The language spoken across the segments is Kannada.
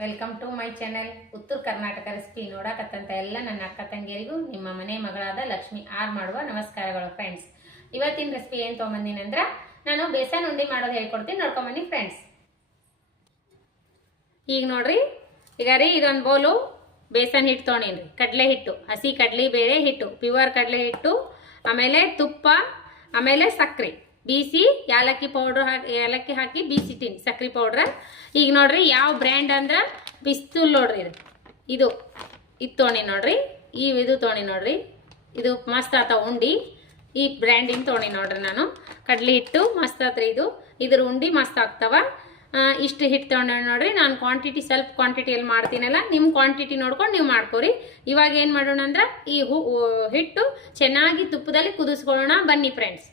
ವೆಲ್ಕಮ್ ಟು ಮೈ ಚಾನೆಲ್ ಉತ್ತರ ಕರ್ನಾಟಕ ರೆಸಿಪಿ ನೋಡಕತ್ತಂತ ಎಲ್ಲ ನನ್ನ ಅಕ್ಕ ತಂಗಿಯರಿಗೂ ನಿಮ್ಮ ಮನೆ ಮಗಳಾದ ಲಕ್ಷ್ಮಿ ಆರ್ ಮಾಡುವ ನಮಸ್ಕಾರಗಳು ಫ್ರೆಂಡ್ಸ್. ಇವತ್ತಿನ ರೆಸಿಪಿ ಏನು ತೊಗೊಂಬಂದಿನಿ ಅಂದ್ರೆ ನಾನು ಬೇಸನ್ ಉಂಡಿ ಮಾಡೋದು ಹೇಳ್ಕೊಡ್ತೀನಿ, ನೋಡ್ಕೊಂಬನ್ನಿ ಫ್ರೆಂಡ್ಸ್. ಈಗ ನೋಡ್ರಿ, ಈಗ ರೀ ಇದೊಂದು ಬೌಲು ಬೇಸನ್ ಹಿಟ್ಟು ತೊಗೊಂಡಿನಿ. ಕಡಲೆ ಹಿಟ್ಟು, ಹಸಿ ಕಡಲೆ ಬೇಳೆ ಹಿಟ್ಟು, ಪ್ಯೂರ್ ಕಡಲೆ ಹಿಟ್ಟು, ಆಮೇಲೆ ತುಪ್ಪ, ಆಮೇಲೆ ಸಕ್ಕರೆ ಬೀಸಿ, ಏಲಕ್ಕಿ ಪೌಡ್ರ್ ಏಲಕ್ಕಿ ಹಾಕಿ ಬೀಸಿಟ್ಟಿನಿ, ಸಕ್ಕರೆ ಪೌಡ್ರ. ಈಗ ನೋಡ್ರಿ ಯಾವ ಬ್ರ್ಯಾಂಡ್ ಅಂದ್ರೆ ಪಿಸ್ತೂಲ್ ನೋಡ್ರಿ, ಇದು ತೊಗೊಂಡಿ ನೋಡ್ರಿ, ಇದು ತೊಗೊಂಡಿ ನೋಡ್ರಿ, ಇದು ಮಸ್ತ್ ಆತಾವ ಉಂಡಿ. ಈ ಬ್ರ್ಯಾಂಡಿನ ತೊಗೊಂಡಿ ನೋಡ್ರಿ ನಾನು. ಕಡಲೆ ಹಿಟ್ಟು ಮಸ್ತ್ ಆತ್ರಿ, ಇದ್ರ ಉಂಡಿ ಮಸ್ತ್ ಆಗ್ತಾವ. ಇಷ್ಟು ಹಿಟ್ಟು ತೊಗೊಂಡೆ ನೋಡ್ರಿ. ನಾನು ಕ್ವಾಂಟಿಟಿ ಸ್ವಲ್ಪ ಕ್ವಾಂಟಿಟಿಯಲ್ಲಿ ಮಾಡ್ತೀನಲ್ಲ, ನಿಮ್ಮ ಕ್ವಾಂಟಿಟಿ ನೋಡ್ಕೊಂಡು ನೀವು ಮಾಡ್ಕೊರಿ. ಇವಾಗ ಏನು ಮಾಡೋಣ ಅಂದ್ರೆ ಈ ಹಿಟ್ಟು ಚೆನ್ನಾಗಿ ತುಪ್ಪದಲ್ಲಿ ಕುದಿಸ್ಕೊಳ್ಳೋಣ ಬನ್ನಿ ಫ್ರೆಂಡ್ಸ್.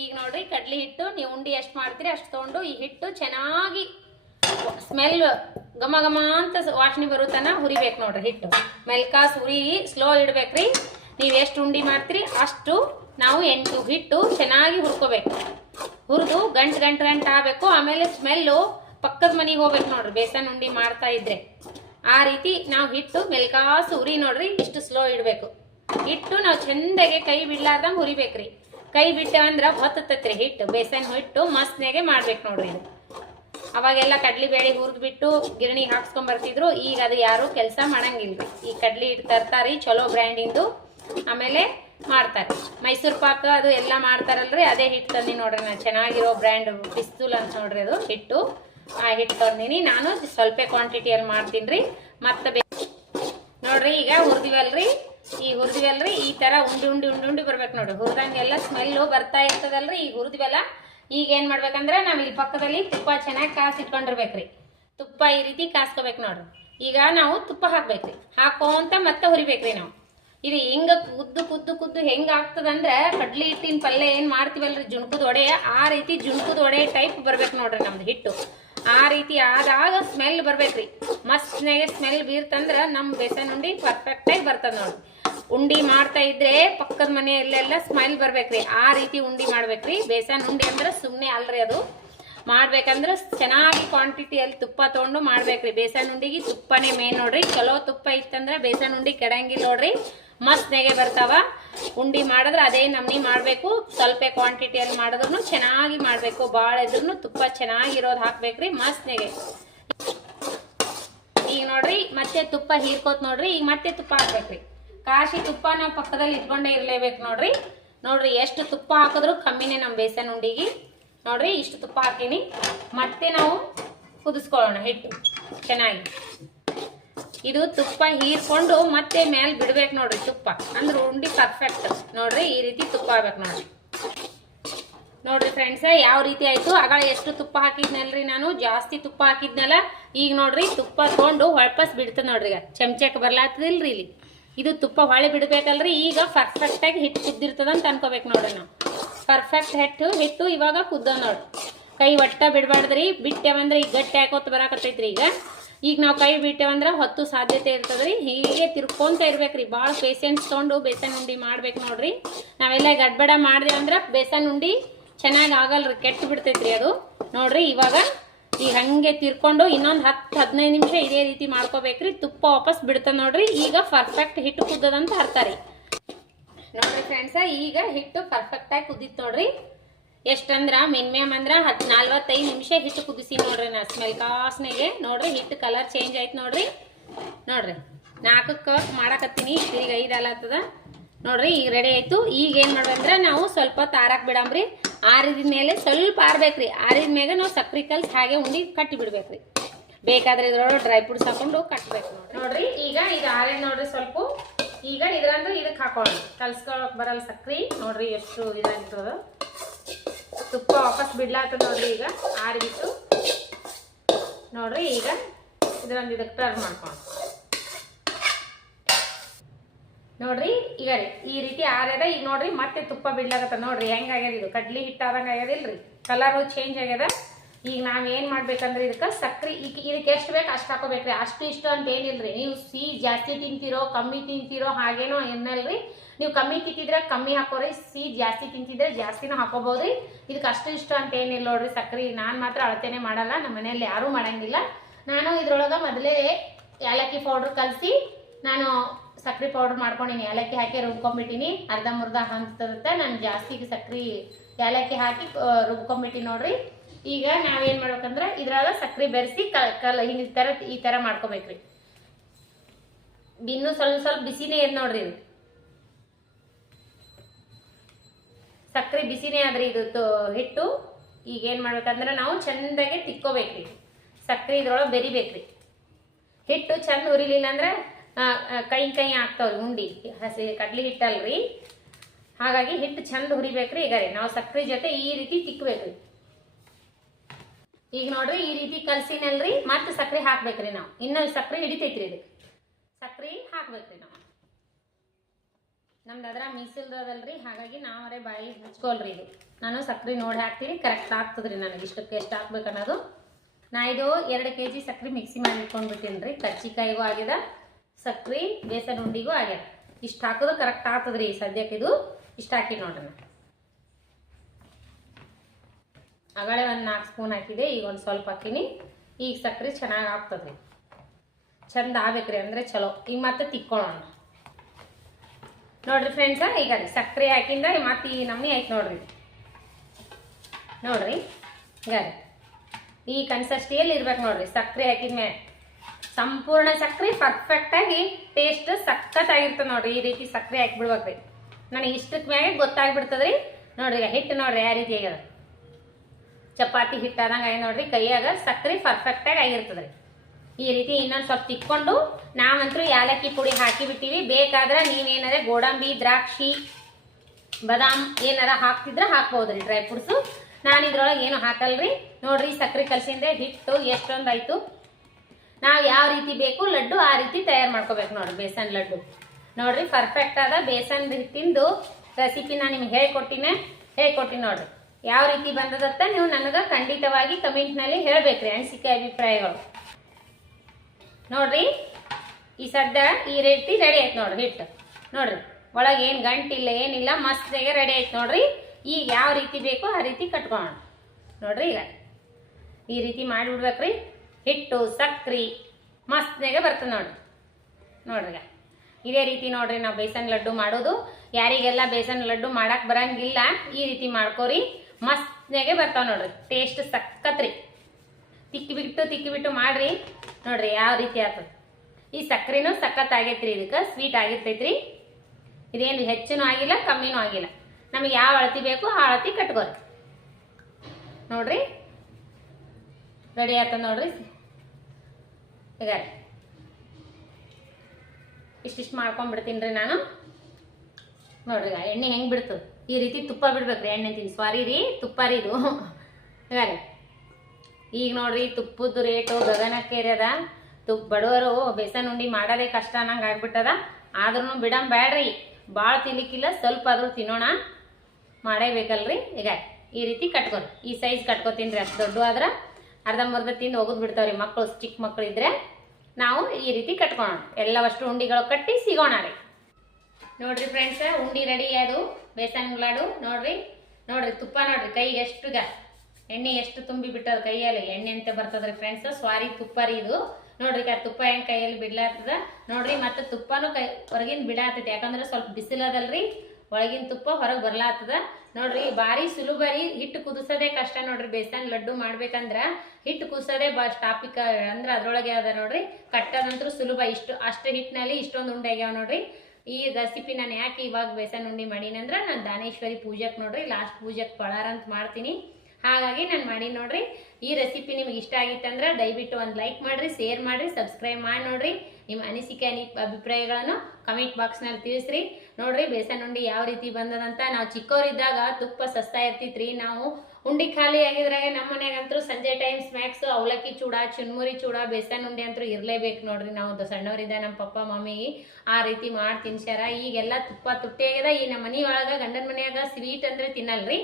ಈಗ ನೋಡ್ರಿ ಕಡ್ಲಿ ಹಿಟ್ಟು ನೀವು ಉಂಡಿ ಎಷ್ಟು ಮಾಡ್ತೀರಿ ಅಷ್ಟು ತೊಗೊಂಡು ಈ ಹಿಟ್ಟು ಚೆನ್ನಾಗಿ ಸ್ಮೆಲ್ ಘಮ ಘಮ ಅಂತ ವಾಸನೆ ಬರುತ್ತಾನ ಹುರಿಬೇಕು ನೋಡ್ರಿ. ಹಿಟ್ಟು ಮೆಲ್ಕಾಸ್ ಹುರಿ ಸ್ಲೋ ಇಡ್ಬೇಕ್ರಿ. ನೀವು ಎಷ್ಟು ಉಂಡಿ ಮಾಡ್ತೀರಿ ಅಷ್ಟು ನಾವು ಹಿಟ್ಟು ಚೆನ್ನಾಗಿ ಹುರ್ಕೋಬೇಕು. ಹುರಿದು ಗಂಟು ಆಗಬೇಕು. ಆಮೇಲೆ ಸ್ಮೆಲ್ಲು ಪಕ್ಕದ ಮನೆಗೆ ಹೋಗ್ಬೇಕು ನೋಡ್ರಿ, ಬೇಸನ್ ಉಂಡಿ ಮಾಡ್ತಾ ಇದ್ರೆ. ಆ ರೀತಿ ನಾವು ಹಿಟ್ಟು ಮೆಲ್ಕಾಸು ಹುರಿ ನೋಡ್ರಿ, ಇಷ್ಟು ಸ್ಲೋ ಇಡಬೇಕು. ಹಿಟ್ಟು ನಾವು ಚೆಂದಾಗೆ ಕೈ ಬಿಡ್ಲಾರ್ದಂಗೆ ಹುರಿಬೇಕ್ರಿ. ಕೈ ಬಿಟ್ಟೇವಂದ್ರೆ ಹೊತ್ತತ್ರಿ ಹಿಟ್ಟು. ಬೇಸನ್ ಹಿಟ್ಟು ಮಸ್ತ್ನಾಗೆ ಮಾಡ್ಬೇಕು ನೋಡ್ರಿ. ಇದು ಅವಾಗೆಲ್ಲ ಕಡ್ಲಿ ಬೇಳೆ ಹುರಿದು ಬಿಟ್ಟು ಗಿರಣಿಗೆ ಹಾಕ್ಸ್ಕೊಂಡ್ ಬರ್ತಿದ್ರು. ಈಗ ಅದು ಯಾರು ಕೆಲಸ ಮಾಡಂಗಿಲ್ರಿ. ಈ ಕಡ್ಲಿ ಹಿಟ್ಟು ತರ್ತಾರಿ ಚಲೋ ಬ್ರ್ಯಾಂಡಿಂದು, ಆಮೇಲೆ ಮಾಡ್ತಾರೆ. ಮೈಸೂರು ಪಾಕ ಅದು ಎಲ್ಲ ಮಾಡ್ತಾರಲ್ರಿ, ಅದೇ ಹಿಟ್ಟು ತಂದಿ ನೋಡ್ರಿ. ನಾನು ಚೆನ್ನಾಗಿರೋ ಬ್ರ್ಯಾಂಡ್ ಪಿಸ್ತೂಲ್ ಅಂತ ನೋಡ್ರಿ ಅದು ಹಿಟ್ಟು. ಆ ಹಿಟ್ಟು ತಂದಿನಿ ನಾನು. ಸ್ವಲ್ಪ ಕ್ವಾಂಟಿಟಿಯಲ್ಲಿ ಮಾಡ್ತೀನಿ ರೀ. ಮತ್ತೆ ನೋಡ್ರಿ ಈಗ ಹುರಿದಿವಲ್ರಿ, ಈ ತರ ಉಂಡಿ ಬರ್ಬೇಕು ನೋಡ್ರಿ. ಹುರಿದಂಗೆಲ್ಲ ಸ್ಮೆಲ್ಲು ಬರ್ತಾ ಇರ್ತದಲ್ರಿ. ಈಗ ಹುರಿದಿವಲ್ಲ, ಈಗ ಏನ್ ಮಾಡ್ಬೇಕಂದ್ರೆ ನಾವ್ ಇಲ್ಲಿ ಪಕ್ಕದಲ್ಲಿ ತುಪ್ಪ ಚೆನ್ನಾಗಿ ಕಾಸಿಟ್ಕೊಂಡಿರ್ಬೇಕ್ರಿ. ತುಪ್ಪ ಈ ರೀತಿ ಕಾಸ್ಕೋಬೇಕು ನೋಡ್ರಿ. ಈಗ ನಾವು ತುಪ್ಪ ಹಾಕ್ಬೇಕ್ರಿ. ಹಾಕೋಂತ ಮತ್ತೆ ಹುರಿಬೇಕ್ರಿ ನಾವು. ಇದು ಹೆಂಗ ಕುದ್ದು ಹೆಂಗ ಆಗ್ತದಂದ್ರೆ ಕಡ್ಲಿ ಹಿಟ್ಟಿನ ಪಲ್ಯ ಏನ್ ಮಾಡ್ತೀವಲ್ರಿ ಜುಣ್ಕುದ್ ಒಡೆ, ಆ ರೀತಿ ಜುಣ್ಕುದ್ ಒಡೆ ಟೈಪ್ ಬರ್ಬೇಕು ನೋಡ್ರಿ ನಮ್ದು ಹಿಟ್ಟು. ಆ ರೀತಿ ಆದಾಗ ಸ್ಮೆಲ್ ಬರ್ಬೇಕ್ರಿ. ಮಸ್ತ್ನಾಗೆ ಸ್ಮೆಲ್ ಬೀರ್ತಂದ್ರ ನಮ್ ಬೇಸನ್ ಉಂಡಿ ಪರ್ಫೆಕ್ಟ್ ಆಗಿ ಬರ್ತದ ನೋಡ್ರಿ. ಉಂಡಿ ಮಾಡ್ತಾ ಇದ್ರೆ ಪಕ್ಕದ ಮನೆಯಲ್ಲೆಲ್ಲ ಸ್ಮೆಲ್ ಬರ್ಬೇಕ್ರಿ. ಆ ರೀತಿ ಉಂಡಿ ಮಾಡ್ಬೇಕ್ರಿ. ಬೇಸನ್ ಉಂಡಿ ಅಂದ್ರೆ ಸುಮ್ಮನೆ ಅಲ್ರಿ, ಅದು ಮಾಡ್ಬೇಕಂದ್ರೆ ಚೆನ್ನಾಗಿ ಕ್ವಾಂಟಿಟಿಯಲ್ಲಿ ತುಪ್ಪ ತೊಗೊಂಡು ಮಾಡ್ಬೇಕ್ರಿ. ಬೇಸನ್ ಉಂಡಿಗೆ ತುಪ್ಪನೇ ಮೇನ್ ನೋಡ್ರಿ. ಚಲೋ ತುಪ್ಪ ಇತ್ತಂದ್ರೆ ಬೇಸನ್ ಉಂಡಿ ಕೆಡಂಗಿಲ್ಲ ನೋಡ್ರಿ, ಮಸ್ತ್ನಾಗೆ ಬರ್ತಾವ. ಉಂಡಿ ಮಾಡಿದ್ರೆ ಅದೇ ನಮ್ನಿ ಮಾಡ್ಬೇಕು. ಸ್ವಲ್ಪ ಕ್ವಾಂಟಿಟಿಯಲ್ಲಿ ಮಾಡಿದ್ರು ಚೆನ್ನಾಗಿ ಮಾಡ್ಬೇಕು. ಭಾಳ ಇದ್ರೂ ತುಪ್ಪ ಚೆನ್ನಾಗಿರೋದು ಹಾಕ್ಬೇಕ್ರಿ ಮಸ್ತ್ನಾಗೆ. ಈಗ ನೋಡ್ರಿ ಮತ್ತೆ ತುಪ್ಪ ಹೀರ್ಕೋತ್ ನೋಡ್ರಿ. ಈಗ ಮತ್ತೆ ತುಪ್ಪ ಹಾಕ್ಬೇಕ್ರಿ. ಕಾಶಿ ತುಪ್ಪ ನಾವು ಪಕ್ಕದಲ್ಲಿ ಇಟ್ಕೊಂಡೇ ಇರ್ಲೇಬೇಕು ನೋಡ್ರಿ. ನೋಡ್ರಿ ಎಷ್ಟು ತುಪ್ಪ ಹಾಕಿದ್ರು ಕಮ್ಮಿನೇ ನಮ್ಮ ಬೇಸನ್ ಉಂಡಿಗೆ. ನೋಡ್ರಿ ಇಷ್ಟು ತುಪ್ಪ ಹಾಕಿನಿ. ಮತ್ತೆ ನಾವು ಕುದಿಸ್ಕೊಳ್ಳೋಣ ಹಿಟ್ಟು ಚೆನ್ನಾಗಿ. ಇದು ತುಪ್ಪ ಹೀರ್ಕೊಂಡು ಮತ್ತೆ ಮೇಲೆ ಬಿಡ್ಬೇಕು ನೋಡ್ರಿ ತುಪ್ಪ, ಅಂದ್ರೆ ಉಂಡಿ ಪರ್ಫೆಕ್ಟ್ ನೋಡ್ರಿ. ಈ ರೀತಿ ತುಪ್ಪ ಆಗ್ಬೇಕು ನೋಡ್ರಿ. ನೋಡ್ರಿ ಫ್ರೆಂಡ್ಸ್ ಯಾವ ರೀತಿ ಆಯ್ತು. ಆಗ ಎಷ್ಟು ತುಪ್ಪ ಹಾಕಿದ್ನಲ್ರಿ ನಾನು, ಜಾಸ್ತಿ ತುಪ್ಪ ಹಾಕಿದ್ನಲ್ಲ. ಈಗ ನೋಡ್ರಿ ತುಪ್ಪ ತಗೊಂಡು ಹೊಳಪಸ್ ಬಿಡ್ತದ ನೋಡ್ರಿ. ಈಗ ಚಮಚಕ್ಕೆ ಬರ್ಲಾತದಿಲ್ರಿ ಇಲ್ಲಿ. ಇದು ತುಪ್ಪ ಹೊಳೆ ಬಿಡ್ಬೇಕಲ್ರಿ. ಈಗ ಪರ್ಫೆಕ್ಟ್ ಆಗಿ ಹಿಟ್ಟು ಕುದ್ದಿರ್ತದ ಅಂತ ಅನ್ಕೋಬೇಕು ನೋಡ್ರಿ ನಾವು. ಪರ್ಫೆಕ್ಟ್ ಹಿಟ್ಟು ಇವಾಗ ಕುದ್ದ ನೋಡ್ರಿ. ಕೈ ಒಟ್ಟ ಬಿಡ್ಬಾರ್ದ್ರಿ. ಬಿಟ್ಟೇವಂದ್ರೆ ಈಗ ಗಟ್ಟಿ ಹಾಕೋತ ಬರಾಕತ್ತೈತ್ರಿ. ಈಗ ನಾವು ಕೈ ಬಿಟ್ಟೇವಂದ್ರೆ ಹೊತ್ತು ಸಾಧ್ಯತೆ ಇರ್ತದ್ರಿ. ಹೀಗೆ ತಿರ್ಕೊಂತ ಇರ್ಬೇಕ್ರಿ. ಭಾಳ ಪೇಷನ್ಸ್ ತೊಗೊಂಡು ಬೇಸನ್ ಉಂಡಿ ಮಾಡ್ಬೇಕು ನೋಡ್ರಿ. ನಾವೆಲ್ಲ ಗಡ್ಬಡ ಮಾಡಿದೆ ಅಂದ್ರೆ ಬೇಸನ್ ಉಂಡಿ ಚೆನ್ನಾಗಿ ಆಗಲ್ರಿ, ಕೆಟ್ಟು ಬಿಡ್ತೈತ್ರಿ ಅದು. ನೋಡ್ರಿ ಇವಾಗ ಈಗ ಹಂಗೆ ತಿರ್ಕೊಂಡು ಇನ್ನೊಂದು 10-15 ನಿಮಿಷ ಇದೇ ರೀತಿ ಮಾಡ್ಕೋಬೇಕ್ರಿ. ತುಪ್ಪ ವಾಪಸ್ ಬಿಡ್ತದ ನೋಡ್ರಿ. ಈಗ ಪರ್ಫೆಕ್ಟ್ ಹಿಟ್ಟು ಕುದ್ದದಂತ ಅರ್ತಾರಿ ನೋಡ್ರಿ ಫ್ರೆಂಡ್ಸ. ಈಗ ಹಿಟ್ಟು ಪರ್ಫೆಕ್ಟ್ ಆಗಿ ಕುದ್ದಿತ್ತು ನೋಡ್ರಿ. ಎಷ್ಟಂದ್ರ ಮಿನಿಮಮ್ ಅಂದ್ರ 45 ನಿಮಿಷ ಹಿಟ್ಟು ಕುದಿಸಿ ನೋಡ್ರಿ. ನಾ ಸ್ಮೆಲ್ ಕಾಸ್ನಾಗೆ ನೋಡ್ರಿ ಹಿಟ್ಟು ಕಲರ್ ಚೇಂಜ್ ಆಯ್ತು ನೋಡ್ರಿ. ನೋಡ್ರಿ 4ಕ್ಕೆ ಮಾಡಕತ್ತೀನಿ, ಈಗ 5 ಆಲತ್ತದ ನೋಡ್ರಿ. ಈಗ ರೆಡಿ ಆಯ್ತು. ಈಗ ಏನ್ ಮಾಡ್ಬೇಕಂದ್ರೆ ನಾವು ಸ್ವಲ್ಪ ತಾರಾಕ್ ಬಿಡಂಬ್ರಿ. ಆರಿದ ಮೇಲೆ ಸ್ವಲ್ಪ ಆರ್ಬೇಕ್ರಿ. ಆರಿದ ಮೇಲೆ ನಾವು ಸಕ್ರಿ ಕಲ್ಸಿ ಹಾಗೆ ಉಂಡಿ ಕಟ್ಟಿ ಬಿಡ್ಬೇಕ್ರಿ. ಬೇಕಾದ್ರೆ ಇದ್ರೊಳಗೆ ಡ್ರೈ ಫ್ರೂಟ್ಸ್ ಹಾಕೊಂಡು ಕಟ್ಬೇಕು ನೋಡ್ರಿ. ಈಗ ಇದು ಆರೇದ್ ನೋಡ್ರಿ ಸ್ವಲ್ಪ. ಈಗ ಇದ್ರಂದು ಇದಕ್ಕೆ ಹಾಕೋಣ. ಕಲ್ಸ್ಕೊಳಕ್ ಬರಲ್ಲ ಸಕ್ರಿ ನೋಡ್ರಿ. ಎಷ್ಟು ಇದಾಗಿರ್ತದ. ತುಪ್ಪ ವಾಪಸ್ ಬಿಡ್ಲಾತದ ನೋಡ್ರಿ. ಈಗ ಆರಿಬಿಟ್ಟು ನೋಡ್ರಿ. ಈಗ ಇದ್ರಂದು ಇದಕ್ಕೆ ಟರ್ನ್ ಮಾಡ್ಕೊಂಡು ನೋಡ್ರಿ. ಈಗ ರೀ ಈ ರೀತಿ ಆರ್ಯದ. ಈಗ ನೋಡ್ರಿ ಮತ್ತೆ ತುಪ್ಪ ಬಿಡ್ಲಾಗತ್ತ ನೋಡ್ರಿ. ಹೆಂಗಾಗ್ಯದ ಇದು ಕಡ್ಲಿ ಹಿಟ್ಟು ಆದಂಗೆ ಆಗ್ಯದಿಲ್ರಿ. ಕಲರು ಚೇಂಜ್ ಆಗ್ಯದ ಈಗ ನಾವೇನು ಮಾಡ್ಬೇಕಂದ್ರೆ ಇದಕ್ಕೆ ಸಕ್ರೆ ಈಗ ಇದಕ್ಕೆ ಎಷ್ಟು ಬೇಕು ಅಷ್ಟು ಹಾಕೋಬೇಕ್ರಿ. ಅಷ್ಟು ಇಷ್ಟು ಅಂತ ಏನಿಲ್ರಿ. ನೀವು ಸಿಹಿ ಜಾಸ್ತಿ ತಿಂತೀರೋ ಕಮ್ಮಿ ತಿಂತೀರೋ ಹಾಗೇನೋ ಏನಲ್ರಿ. ನೀವು ಕಮ್ಮಿ ತಿಂತಿದ್ರೆ ಕಮ್ಮಿ ಹಾಕೋರಿ, ಸಿಹಿ ಜಾಸ್ತಿ ತಿಂತಿದ್ರೆ ಜಾಸ್ತಿನೂ ಹಾಕೋಬೋದ್ರಿ. ಇದಕ್ಕೆ ಅಷ್ಟು ಇಷ್ಟು ಅಂತ ಏನಿಲ್ಲ ನೋಡ್ರಿ. ಸಕ್ರೆ ನಾನು ಮಾತ್ರ ಅಳತೆನೆ ಮಾಡಲ್ಲ, ನಮ್ಮ ಮನೆಯಲ್ಲಿ ಯಾರೂ ಮಾಡಂಗಿಲ್ಲ. ನಾನು ಇದ್ರೊಳಗೆ ಮೊದಲೇ ಏಲಕ್ಕಿ ಪೌಡ್ರ್ ಕಲಸಿ ನಾನು ಸಕ್ರೆ ಪೌಡ್ರ್ ಮಾಡ್ಕೊಂಡಿನಿ. ಏಲಕ್ಕಿ ಹಾಕಿ ರುಬ್ಕೊಂಬಿಟ್ಟಿನಿ. ಅರ್ಧಂಬರ್ಧ ಹಂತದ ನಾನು ಜಾಸ್ತಿ ಸಕ್ರೆ ಏಲಕ್ಕಿ ಹಾಕಿ ರುಬ್ಕೊಂಬಿಟ್ಟಿನಿ ನೋಡ್ರಿ. ಈಗ ನಾವೇನು ಮಾಡ್ಬೇಕಂದ್ರೆ ಇದ್ರಾಗ ಸಕ್ರೆ ಬೆರೆಸಿ ಹಿಂಗೆ ಈ ಥರ ಮಾಡ್ಕೋಬೇಕ್ರಿ. ಇನ್ನೂ ಸ್ವಲ್ಪ ಬಿಸಿನೇ ಇದೆ ನೋಡ್ರಿ. ಇದು ಸಕ್ರೆ ಬಿಸಿನೇ ಆದ್ರಿ ಇದು ಹಿಟ್ಟು. ಈಗ ಏನು ಮಾಡ್ಬೇಕಂದ್ರೆ ನಾವು ಚೆಂದಾಗೆ ತಿಕ್ಕೋಬೇಕ್ರಿ. ಸಕ್ರೆ ಇದ್ರೊಳಗೆ ಬೆರಿಬೇಕ್ರಿ. ಹಿಟ್ಟು ಚಂದ ಉರಿಲಿಲ್ಲ ಅಂದ್ರೆ ಕೈ ಆಗ್ತಾವ್ರಿ ಉಂಡಿ. ಹಸಿ ಕಡ್ಲಿ ಹಿಟ್ಟಲ್ರಿ, ಹಾಗಾಗಿ ಹಿಟ್ಟು ಚಂದ ಹುರಿಬೇಕ್ರಿ. ಈಗ ರೀ ನಾವು ಸಕ್ರೆ ಜೊತೆ ಈ ರೀತಿ ತಿಕ್ಕಬೇಕ್ರಿ. ಈಗ ನೋಡ್ರಿ ಈ ರೀತಿ ಕಲಸಿನಲ್ರಿ ಮತ್ತೆ ಸಕ್ರೆ ಹಾಕ್ಬೇಕ್ರಿ. ನಾವು ಇನ್ನೂ ಸಕ್ರೆ ಹಿಡಿತೈತ್ರಿ. ಇದಕ್ಕೆ ಸಕ್ರೆ ಹಾಕ್ಬೇಕ್ರಿ. ನಾವು ನಮ್ದು ಅದ್ರ ಮೀಸಲ್ದಲ್ರಿ, ಹಾಗಾಗಿ ನಾವರೇ ಬಾಯಿ ಮುಚ್ಕೊಳ್ರಿ. ಇದು ನಾನು ಸಕ್ರೆ ನೋಡಿ ಹಾಕ್ತೀನಿ, ಕರೆಕ್ಟ್ ಆಗ್ತದ್ರಿ ನನಗೆ ಇಷ್ಟಕ್ಕೆ ಎಷ್ಟು ಹಾಕ್ಬೇಕು ಅನ್ನೋದು. ನಾ ಇದು 2 kg ಸಕ್ರೆ ಮಿಕ್ಸಿ ಮಾಡಿ ಇಟ್ಕೊಂಡ್ಬಿಡ್ತೀನಿ ರೀ. ಕರ್ಚಿಕಾಯಿಗೂ ಆಗ್ಯದ, ಸಕ್ರೆ ಬೇಸನ್ ಉಂಡಿಗೂ ಆಗ್ಯದ. ಇಷ್ಟು ಹಾಕೋದು ಕರೆಕ್ಟ್ ಆಗ್ತದ್ರಿ. ಸದ್ಯಕ್ಕೆ ಇದು ಇಷ್ಟು ಹಾಕಿ ನೋಡ್ರಿ. ನಾನು ಅಗಳೆ ಒಂದು 4 ಸ್ಪೂನ್ ಹಾಕಿದೆ, ಈಗ ಒಂದು ಸ್ವಲ್ಪ ಹಾಕಿನಿ. ಈಗ ಸಕ್ರೆ ಚೆನ್ನಾಗಿ ಆಗ್ತದ್ರಿ, ಚಂದ ಆಗ್ಬೇಕ್ರಿ, ಅಂದ್ರೆ ಚಲೋ. ಈಗ ಮತ್ತೆ ತಿಕ್ಕೊಳ್ಳೋಣ ನೋಡ್ರಿ ಫ್ರೆಂಡ್ಸ. ಈಗ ರೀ ಸಕ್ರೆ ಹಾಕಿಂದ ಮತ್ತೆ ಈ ನಮ್ನಿ ಆಯ್ತು ನೋಡ್ರಿ. ನೋಡ್ರಿ ಈಗ ರೀ ಈ ಕನ್ಸಿಸ್ಟೆನ್ಸಿಯಲ್ಲಿ ಇರ್ಬೇಕು ನೋಡ್ರಿ. ಸಕ್ರೆ ಹಾಕಿದ್ಮೇಲೆ ಸಂಪೂರ್ಣ ಸಕ್ರೆ ಪರ್ಫೆಕ್ಟಾಗಿ ಟೇಸ್ಟ್ ಸಖತ್ತಾಗಿರ್ತದೆ ನೋಡ್ರಿ. ಈ ರೀತಿ ಸಕ್ರೆ ಹಾಕಿಬಿಡ್ಬೇಕ್ರಿ. ನನಗೆ ಇಷ್ಟಕ್ಕೆ ಮ್ಯಾಗೆ ಗೊತ್ತಾಗ್ಬಿಡ್ತದ್ರಿ. ನೋಡ್ರಿ ಈಗ ಹಿಟ್ಟು ನೋಡ್ರಿ ಯಾವ ರೀತಿ ಆಗ್ಯದ, ಚಪಾತಿ ಹಿಟ್ಟಾದಂಗೆ ಆಗಿ ನೋಡ್ರಿ. ಕೈಯಾಗ ಸಕ್ರೆ ಪರ್ಫೆಕ್ಟಾಗಿ ಆಗಿರ್ತದ್ರಿ. ಈ ರೀತಿ ಇನ್ನೊಂದು ಸ್ವಲ್ಪ ತಿಕ್ಕೊಂಡು ನಾವಂತೂ ಏಲಕ್ಕಿ ಪುಡಿ ಹಾಕಿಬಿಟ್ಟಿವಿ. ಬೇಕಾದ್ರೆ ನೀವೇನಾರ ಗೋಡಂಬಿ, ದ್ರಾಕ್ಷಿ, ಬಾದಾಮ್ ಏನಾರ ಹಾಕ್ತಿದ್ರೆ ಹಾಕ್ಬೋದ್ರಿ, ಡ್ರೈ ಫ್ರೂಟ್ಸು. ನಾನು ಇದ್ರೊಳಗೆ ಏನು ಹಾಕಲ್ರಿ. ನೋಡ್ರಿ ಸಕ್ರೆ ಕಲಸಿಂದೆ ಹಿಟ್ಟು ಎಷ್ಟೊಂದಾಯ್ತು. ನಾವು ಯಾವ ರೀತಿ ಬೇಕು ಲಡ್ಡು ಆ ರೀತಿ ತಯಾರು ಮಾಡ್ಕೋಬೇಕು ನೋಡ್ರಿ. ಬೇಸನ್ ಲಡ್ಡು ನೋಡ್ರಿ ಪರ್ಫೆಕ್ಟ್ ಆದ ಬೇಸನ್ ಹಿಟ್ಟಿಂದು ರೆಸಿಪಿ ನಾನು ನಿಮ್ಗೆ ಹೇಳ್ಕೊಟ್ಟಿನಿ ನೋಡ್ರಿ. ಯಾವ ರೀತಿ ಬಂದದತ್ತ ನೀವು ನನಗೆ ಖಂಡಿತವಾಗಿ ಕಮೆಂಟ್ನಲ್ಲಿ ಹೇಳಬೇಕ್ರಿ ಅನಿಸಿಕೆ ಅಭಿಪ್ರಾಯಗಳು. ನೋಡ್ರಿ ಈ ಸದ್ಯ ಈ ರೀತಿ ರೆಡಿ ಆಯ್ತು ನೋಡ್ರಿ ಹಿಟ್ಟು. ನೋಡ್ರಿ ಒಳಗೆ ಏನು ಗಂಟಿಲ್ಲ ಏನಿಲ್ಲ, ಮಸ್ತಾಗೆ ರೆಡಿ ಆಯ್ತು ನೋಡ್ರಿ. ಈಗ ಯಾವ ರೀತಿ ಬೇಕೋ ಆ ರೀತಿ ಕಟ್ಕೊಳ್ಳೋಣ ನೋಡ್ರಿ. ಈಗ ಈ ರೀತಿ ಮಾಡಿಬಿಡ್ಬೇಕ್ರಿ. ಹಿಟ್ಟು ಸಕ್ರೆ ಮಸ್ತಾಗೆ ಬರ್ತದೆ ನೋಡ್ರಿ. ನೋಡ್ರಿ ಇದೇ ರೀತಿ ನೋಡ್ರಿ ನಾವು ಬೇಸನ್ ಲಡ್ಡು ಮಾಡೋದು. ಯಾರಿಗೆಲ್ಲ ಬೇಸನ್ ಲಡ್ಡು ಮಾಡಕ್ಕೆ ಬರಂಗಿಲ್ಲ ಈ ರೀತಿ ಮಾಡ್ಕೋರಿ, ಮಸ್ತಾಗೆ ಬರ್ತಾವ ನೋಡ್ರಿ. ಟೇಸ್ಟ್ ಸಖತ್ರಿ. ತಿಕ್ಕಿಬಿಟ್ಟು ಮಾಡ್ರಿ ನೋಡ್ರಿ ಯಾವ ರೀತಿ ಆಗ್ತದೆ. ಈ ಸಕ್ರೆನೂ ಸಖತ್ ಆಗೈತ್ರಿ. ಇದಕ್ಕೆ ಸ್ವೀಟ್ ಆಗಿರ್ತೈತ್ರಿ. ಇದೇನು ಹೆಚ್ಚೂ ಆಗಿಲ್ಲ ಕಮ್ಮಿನೂ ಆಗಿಲ್ಲ. ನಮಗೆ ಯಾವ ಅಳತಿ ಬೇಕು ಆ ಅಳತಿ ಕಟ್ಕೋರಿ. ನೋಡ್ರಿ ರೆಡಿ ಆಗ್ತದೆ ನೋಡ್ರಿ. ಈಗ ಇಷ್ಟಿಷ್ಟು ಮಾಡ್ಕೊಂಡ್ಬಿಡ್ತೀನಿ ರೀ ನಾನು. ನೋಡ್ರಿ ಎಣ್ಣೆ ಹೆಂಗೆ ಬಿಡ್ತದೆ ಈ ರೀತಿ. ತುಪ್ಪ ಬಿಡ್ಬೇಕ್ರಿ, ಎಣ್ಣೆ ತಿನ್ನಿ ಸಾರಿ ರೀ, ತುಪ್ಪ ರೀ ಇದು. ಈಗ ನೋಡ್ರಿ ತುಪ್ಪದ ರೇಟು ಗಗನಕ್ಕೇರ್ಯದ. ಬಡವರು ಬೇಸನ್ ಉಂಡಿ ಮಾಡೋದೇ ಕಷ್ಟ ಅನ್ನಂಗೆ ಆಗ್ಬಿಟ್ಟದ. ಆದ್ರೂ ಬಿಡಂಬೇಡ್ರಿ, ಭಾಳ ತಿನ್ಲಿಕ್ಕಿಲ್ಲ, ಸ್ವಲ್ಪ ಆದ್ರೂ ತಿನ್ನೋಣ, ಮಾಡೇಬೇಕಲ್ರಿ. ಈಗ ಈ ರೀತಿ ಕಟ್ಕೋರಿ. ಈ ಸೈಜ್ ಕಟ್ಕೋತೀನಿ ರೀ. ಅಷ್ಟು ದೊಡ್ಡ ಆದ್ರೆ ಅರ್ಧಂಬರ್ಧ ತಿಂದು ಹೋಗೋದು ಬಿಡ್ತಾವ್ರಿ ಮಕ್ಕಳು. ಚಿಕ್ಕ ಮಕ್ಕಳು ಇದ್ರೆ ನಾವು ಈ ರೀತಿ ಕಟ್ಕೊಳ್ಳೋಣ. ಎಲ್ಲವಷ್ಟು ಉಂಡಿಗಳು ಕಟ್ಟಿ ಸಿಗೋಣ ರೀ. ನೋಡ್ರಿ ಫ್ರೆಂಡ್ಸ್ ಉಂಡಿ ರೆಡಿ ಅದು ಬೇಸನ್ ಲಾಡು. ನೋಡ್ರಿ ತುಪ್ಪ ನೋಡ್ರಿ ಕೈಗೆ ಎಷ್ಟು ಎಣ್ಣೆ ಎಷ್ಟು ತುಂಬಿ ಬಿಟ್ಟದ. ಕೈಯಲ್ಲಿ ಎಣ್ಣೆ ಅಂತ ಬರ್ತದ್ರಿ ಫ್ರೆಂಡ್ಸ್. ಸ್ವಾರಿ ತುಪ್ಪ ರೀ ಇದು. ನೋಡ್ರಿ ತುಪ್ಪ ಹೆಂಗೆ ಕೈಯಲ್ಲಿ ಬಿಡ್ಲಾಗ್ತದ ನೋಡ್ರಿ. ಮತ್ತೆ ತುಪ್ಪನೂ ಹೊರಗಿನ ಬಿಡಾತೈತಿ, ಯಾಕಂದ್ರೆ ಸ್ವಲ್ಪ ಬಿಸಿಲದಲ್ರಿ. ಒಳಗಿನ ತುಪ್ಪ ಹೊರಗೆ ಬರ್ಲಾಗ್ತದ ನೋಡ್ರಿ. ಭಾರಿ ಸುಲಭ ರೀ. ಹಿಟ್ಟು ಕುದಿಸೋದೇ ಕಷ್ಟ ನೋಡ್ರಿ. ಬೇಸನ್ ಲಡ್ಡು ಮಾಡ್ಬೇಕಂದ್ರೆ ಹಿಟ್ಟು ಕುದಿಸೋದೇ ಟಾಪಿಕ್ ಅಂದ್ರೆ ಅದ್ರೊಳಗೆ ಅದ ನೋಡ್ರಿ. ಕಟ್ಟೋದಂತೂ ಸುಲಭ. ಅಷ್ಟು ಹಿಟ್ಟಿನಲ್ಲಿ ಇಷ್ಟೊಂದು ಉಂಡೆ ಆಗ್ಯಾವ ನೋಡ್ರಿ. ಈ ರೆಸಿಪಿ ನಾನು ಯಾಕೆ ಇವಾಗ ಬೇಸನ್ ಉಂಡಿ ಮಾಡೀನಂದ್ರೆ ನಾನು ದಾನೇಶ್ವರಿ ಪೂಜೆಗೆ ನೋಡ್ರಿ ಲಾಸ್ಟ್ ಪೂಜೆಗೆ ಪಳಾರ ಅಂತ ಮಾಡ್ತೀನಿ, ಹಾಗಾಗಿ ನಾನು ಮಾಡಿ ನೋಡ್ರಿ. ಈ ರೆಸಿಪಿ ನಿಮ್ಗೆ ಇಷ್ಟ ಆಗಿತ್ತಂದ್ರೆ ದಯವಿಟ್ಟು ಒಂದು ಲೈಕ್ ಮಾಡಿರಿ, ಶೇರ್ ಮಾಡಿರಿ, ಸಬ್ಸ್ಕ್ರೈಬ್ ಮಾಡಿ ನೋಡ್ರಿ. ನಿಮ್ಮ ಅನಿಸಿಕೆ ಅಭಿಪ್ರಾಯಗಳನ್ನು ಕಮೆಂಟ್ ಬಾಕ್ಸ್ನಲ್ಲಿ ತಿಳಿಸ್ರಿ. ನೋಡ್ರಿ ಬೇಸನ್ ಉಂಡಿ ಯಾವ ರೀತಿ ಬಂದದಂತ. ನಾವು ಚಿಕ್ಕವರಿದ್ದಾಗ ತುಪ್ಪ ಸಸ್ತಾ ಇರ್ತಿತ್ರಿ. ನಾವು ಉಂಡಿ ಖಾಲಿ ಆಗಿದ್ರಾಗ ನಮ್ಮ ಮನೆಯಾಗಂತೂ ಸಂಜೆ ಟೈಮ್ ಸ್ನ್ಯಾಕ್ಸ್ ಅವಲಕ್ಕಿ ಚೂಡ, ಚುನ್ಮುರಿ ಚೂಡ, ಬೇಸನ್ ಉಂಡಿ ಅಂತೂ ಇರಲೇಬೇಕು ನೋಡ್ರಿ. ನಾವು ಸಣ್ಣವರಿದ್ದ ನಮ್ಮ ಪಪ್ಪ ಮಮ್ಮಿ ಆ ರೀತಿ ಮಾಡಿ ತಿನ್ಸ್ಯಾರ. ಈಗೆಲ್ಲ ತುಪ್ಪ ತುಟ್ಟಿ ಆಗ್ಯದ. ಈ ನಮ್ಮ ಮನೆಯೊಳಗೆ ಗಂಡನ ಮನೆಯಾಗ ಸ್ವೀಟ್ ಅಂದರೆ ತಿನ್ನಲ್ರಿ.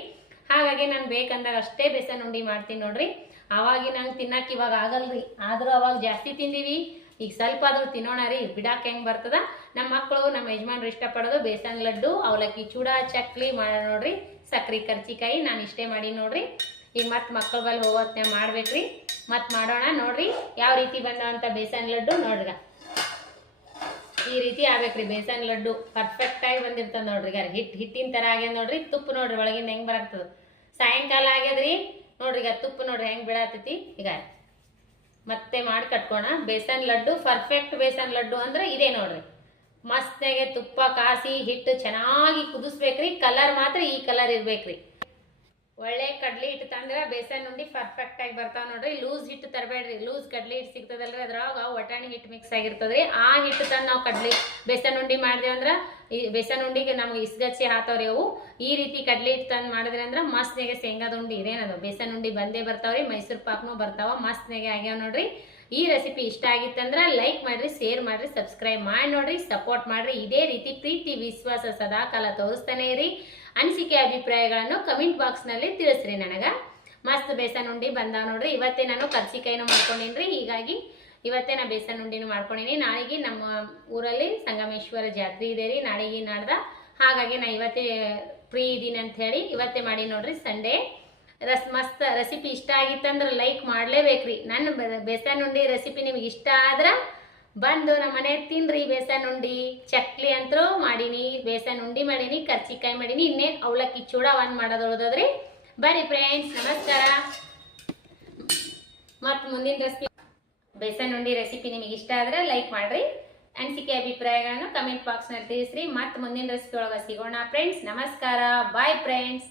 ಹಾಗಾಗಿ ನಾನು ಬೇಕಂದಾಗ ಅಷ್ಟೇ ಬೇಸನ್ ಉಂಡಿ ಮಾಡ್ತೀನಿ ನೋಡ್ರಿ. ಅವಾಗಿ ನಂಗೆ ತಿನ್ನಕ್ಕೆ ಇವಾಗ ಆಗಲ್ರಿ, ಆದರೂ ಅವಾಗ ಜಾಸ್ತಿ ತಿಂದೀವಿ. ಈಗ ಸ್ವಲ್ಪ ಆದ್ರೂ ತಿನ್ನೋಣ ರೀ, ಬಿಡಾಕ್ ಹೆಂಗೆ ಬರ್ತದ. ನಮ್ಮ ಮಕ್ಕಳು ನಮ್ಮ ಯಜಮಾನ್ರು ಇಷ್ಟಪಡೋದು ಬೇಸನ್ ಲಡ್ಡು, ಅವಲಕ್ಕಿ ಚೂಡ, ಚಕ್ಲಿ ಮಾಡೋಣ ನೋಡ್ರಿ, ಸಕ್ರೆ ಕರ್ಚಿಕಾಯಿ ನಾನು ಇಷ್ಟೇ ಮಾಡಿ ನೋಡ್ರಿ. ಈಗ ಮತ್ತೆ ಮಕ್ಕಳ ಬಲ್ಲಿ ಹೋಗೋತ್ನೇ ಮಾಡ್ಬೇಕ್ರಿ, ಮತ್ತೆ ಮಾಡೋಣ ನೋಡ್ರಿ ಯಾವ ರೀತಿ ಬಂದವಂತ ಬೇಸನ್ ಲಡ್ಡು. ನೋಡ್ರಿ ಈ ರೀತಿ ಆಗ್ಬೇಕ್ರಿ ಬೇಸನ್ ಲಡ್ಡು, ಪರ್ಫೆಕ್ಟಾಗಿ ಬಂದಿರ್ತದೆ ನೋಡ್ರಿ. ಈಗ ಹಿಟ್ಟಿನ ಥರ ಆಗ್ಯದ ನೋಡ್ರಿ. ತುಪ್ಪ ನೋಡ್ರಿ ಒಳಗಿಂದ ಹೆಂಗೆ ಬರಾಕ್ತದ. ಸಾಯಂಕಾಲ ಆಗ್ಯದ್ರಿ ನೋಡ್ರಿ. ಈಗ ತುಪ್ಪ ನೋಡ್ರಿ ಹೆಂಗೆ ಬೀಳಾತೈತಿ. ಈಗ ಮತ್ತೆ ಮಾಡಿ ಕಟ್ಕೋಣ ಬೇಸನ್ ಲಡ್ಡು. ಪರ್ಫೆಕ್ಟ್ ಬೇಸನ್ ಲಡ್ಡು ಅಂದ್ರೆ ಇದೇ ನೋಡ್ರಿ. ಮಸ್ತಾಗೆ ತುಪ್ಪ ಕಾಸಿ ಹಿಟ್ಟು ಚೆನ್ನಾಗಿ ಕುದಿಸ್ಬೇಕ್ರಿ. ಕಲರ್ ಮಾತ್ರ ಈ ಕಲರ್ ಇರ್ಬೇಕ್ರಿ. ಒಳ್ಳೆ ಕಡ್ಲಿ ಹಿಟ್ಟು ತಂದ್ರೆ ಬೇಸನ್ ಉಂಡಿ ಪರ್ಫೆಕ್ಟ್ ಆಗಿ ಬರ್ತಾವ ನೋಡ್ರಿ. ಲೂಸ್ ಹಿಟ್ಟು ತರಬೇಡ್ರಿ. ಲೂಸ್ ಕಡ್ಲಿ ಹಿಟ್ಟು ಸಿಗ್ತದಲ್ರಿ, ಅದ್ರಾಗ ಒಟಾಣಿ ಹಿಟ್ಟು ಮಿಕ್ಸ್ ಆಗಿರ್ತದ್ರಿ. ಆ ಹಿಟ್ಟು ತಂದು ನಾವು ಬೇಸನ್ ಉಂಡಿ ಮಾಡಿದೇವೆ ಅಂದ್ರೆ ಈ ಬೇಸನ್ ಉಂಡಿಗೆ ನಮ್ಗೆ ಇಸ್ಗಚ್ಚಿ ಹಾತವ್ರಿ ಅವು. ಈ ರೀತಿ ಕಡ್ಲಿ ಹಿಟ್ಟು ತಂದು ಮಾಡಿದ್ರಿ ಅಂದ್ರೆ ಮಸ್ತ್ನಾಗೆ ಶೇಂಗಾದ ಉಂಡಿ ಇದೇನದು ಬೇಸನ್ ಉಂಡಿ ಬಂದೇ ಬರ್ತಾವ್ರಿ. ಮೈಸೂರು ಪಾಕ್ನು ಬರ್ತಾವ, ಮಸ್ತ್ನಾಗೆ ಆಗ್ಯಾವ ನೋಡ್ರಿ. ಈ ರೆಸಿಪಿ ಇಷ್ಟ ಆಗಿತ್ತಂದ್ರೆ ಲೈಕ್ ಮಾಡ್ರಿ, ಶೇರ್ ಮಾಡ್ರಿ, ಸಬ್ಸ್ಕ್ರೈಬ್ ಮಾಡಿ ನೋಡ್ರಿ, ಸಪೋರ್ಟ್ ಮಾಡ್ರಿ. ಇದೇ ರೀತಿ ಪ್ರೀತಿ ವಿಶ್ವಾಸ ಸದಾಕಾಲ ತೋರಿಸ್ತಾನೆ ಇರಿ. ಅನಿಸಿಕೆ ಅಭಿಪ್ರಾಯಗಳನ್ನು ಕಮೆಂಟ್ ಬಾಕ್ಸ್ನಲ್ಲಿ ತಿಳಿಸ್ರಿ ನನಗೆ. ಮಸ್ತ್ ಬೇಸನ್ ಉಂಡಿ ಬಂದಾವ ನೋಡ್ರಿ. ಇವತ್ತೇ ನಾನು ಕರ್ಚಿಕಾಯಿನೂ ಮಾಡ್ಕೊಂಡೀನಿ. ಹೀಗಾಗಿ ಇವತ್ತೇ ನಾ ಬೇಸನ್ ಉಂಡಿನೂ ಮಾಡ್ಕೊಂಡೀನಿ. ನಾಳೆಗೆ ನಮ್ಮ ಊರಲ್ಲಿ ಸಂಗಮೇಶ್ವರ ಜಾತ್ರೆ ಇದೆ ರೀ, ನಾಳೆಗೆ ನಾಡ್ದ. ಹಾಗಾಗಿ ನಾ ಇವತ್ತೇ ಫ್ರೀ ಇದ್ದೀನಿ ಅಂತ ಹೇಳಿ ಇವತ್ತೇ ಮಾಡಿ ನೋಡ್ರಿ. ಸಂಡೇ ಮಸ್ತ್ ರೆಸಿಪಿ ಇಷ್ಟ ಆಗಿತ್ತಂದ್ರೆ ಲೈಕ್ ಮಾಡಲೇಬೇಕ್ರಿ. ನನ್ನ ಬೇಸನ್ ಉಂಡಿ ರೆಸಿಪಿ ನಿಮಗೆ ಇಷ್ಟ ಆದ್ರೆ ಬಂದು ನಮ್ಮ ಮನೆ ತಿನ್ರಿ. ಬೇಸನ್ ಉಂಡಿ ಚಕ್ಲಿ ಅಂತೂ ಮಾಡೀನಿ, ಬೇಸನ್ ಉಂಡಿ ಮಾಡೀನಿ, ಕರ್ಚಿಕಾಯಿ ಮಾಡೀನಿ, ಇನ್ನೇನು ಅವಲಕ್ಕಿ ಚೂಡ ಒಂದು ಮಾಡೋದೊಳದ್ರಿ. ಬರ್ರಿ ಫ್ರೆಂಡ್ಸ್, ನಮಸ್ಕಾರ. ಮತ್ತು ಮುಂದಿನ ರೆಸಿಪಿ ಬೇಸನ್ ಉಂಡಿ ರೆಸಿಪಿ ನಿಮಗೆ ಇಷ್ಟ ಆದ್ರೆ ಲೈಕ್ ಮಾಡ್ರಿ, ಅನಿಸಿಕೆ ಅಭಿಪ್ರಾಯಗಳನ್ನು ಕಮೆಂಟ್ ಬಾಕ್ಸ್ನಲ್ಲಿ ತಿಳಿಸ್ರಿ. ಮತ್ತು ಮುಂದಿನ ರೆಸಿಪಿ ಒಳಗೆ ಸಿಗೋಣ ಫ್ರೆಂಡ್ಸ್. ನಮಸ್ಕಾರ, ಬಾಯ್ ಫ್ರೆಂಡ್ಸ್.